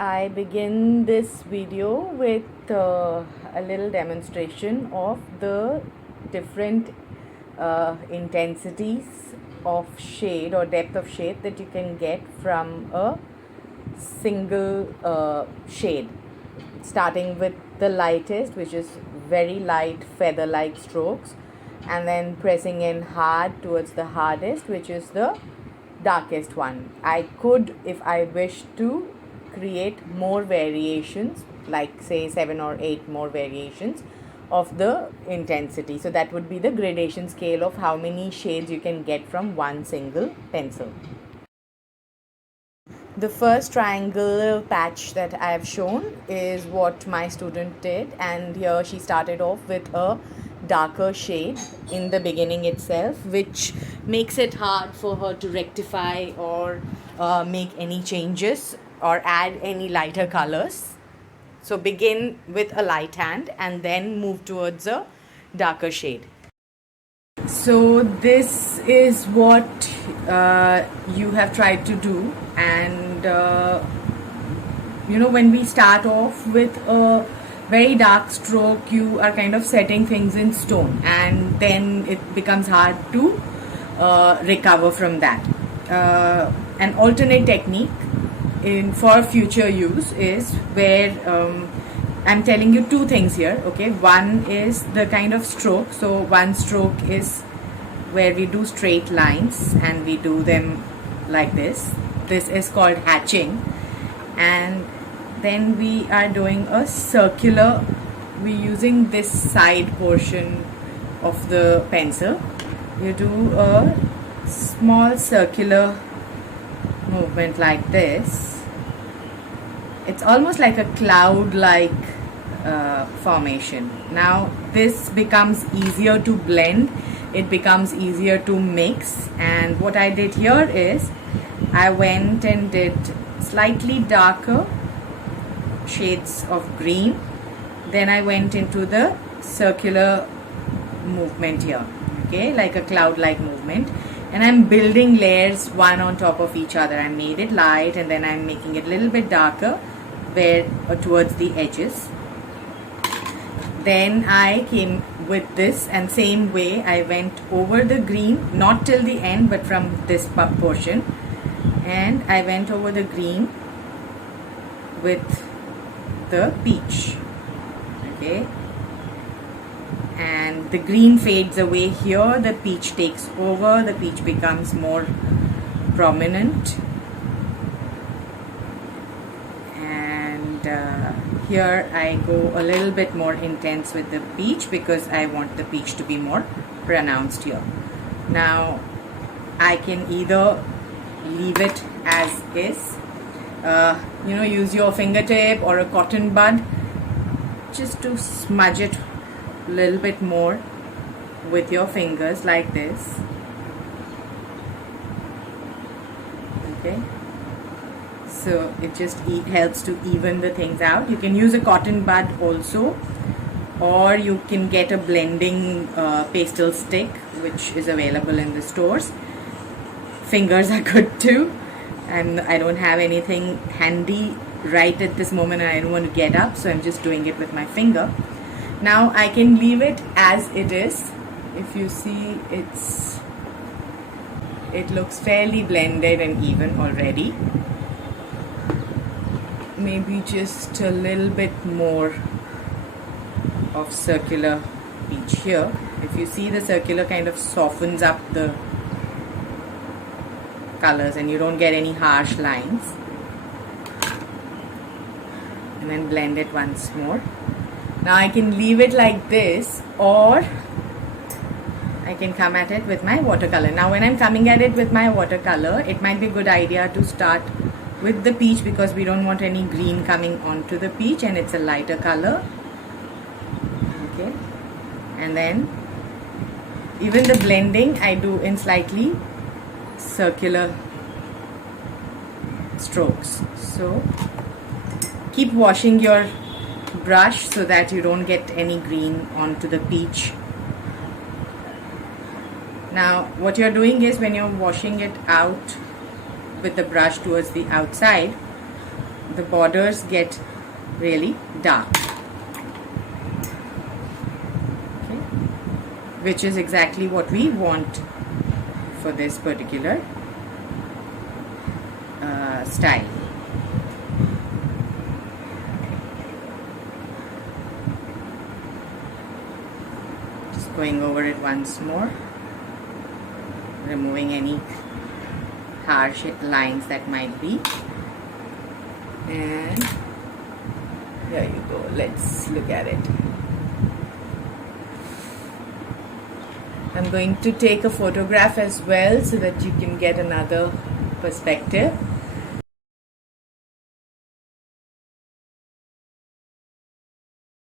I begin this video with a little demonstration of the different intensities of shade or depth of shade that you can get from a single shade, starting with the lightest, which is very light feather like strokes, and then pressing in hard towards the hardest, which is the darkest one. I could, if I wish to, create more variations, like say 7 or 8 more variations of the intensity. So that would be the gradation scale of how many shades you can get from one single pencil. The first triangular patch that I have shown is what my student did, and here she started off with a darker shade in the beginning itself, which makes it hard for her to rectify or make any changes or add any lighter colors. So begin with a light hand and then move towards a darker shade. So this is what you have tried to do, and when we start off with a very dark stroke, you are kind of setting things in stone, and then it becomes hard to recover from that. An alternate technique for future use is where I'm telling you two things here, okay? One is the kind of stroke. So one stroke is where we do straight lines and we do them like this. This is called hatching. And then we are doing a circular, we're using this side portion of the pencil. You do a small circular movement like this. It's almost like a cloud-like formation. Now this becomes easier to blend, it becomes easier to mix, and what I did here is I went and did slightly darker shades of green, then I went into the circular movement here, okay, like a cloud-like movement, and I'm building layers one on top of each other. I made it light and then I'm making it a little bit darker towards the edges. Then I came with this, and same way I went over the green, not till the end but from this portion, and I went over the green with the peach, okay, and the green fades away here, the peach takes over, the peach becomes more prominent, and here I go a little bit more intense with the peach because I want the peach to be more pronounced here. Now I can either leave it as is, use your fingertip or a cotton bud just to smudge it a little bit more with your fingers like this, okay. So it just helps to even the things out. You can use a cotton bud also, or you can get a blending pastel stick which is available in the stores. Fingers are good too, and I don't have anything handy right at this moment and I don't want to get up, so I'm just doing it with my finger. Now I can leave it as it is. If you see, it looks fairly blended and even already. Maybe just a little bit more of circular peach here. If you see, the circular kind of softens up the colors and you don't get any harsh lines. And then blend it once more. Now I can leave it like this, or I can come at it with my watercolor. Now when I'm coming at it with my watercolor, it might be a good idea to start with the peach because we don't want any green coming onto the peach and it's a lighter color, okay. And then even the blending I do in slightly circular strokes. So keep washing your brush so that you don't get any green onto the peach. Now what you're doing is, when you're washing it out with the brush towards the outside, the borders get really dark. Okay. Which is exactly what we want for this particular style. Just going over it once more, removing any harsh lines that might be, and there you go. Let's look at it. I'm going to take a photograph as well so that you can get another perspective.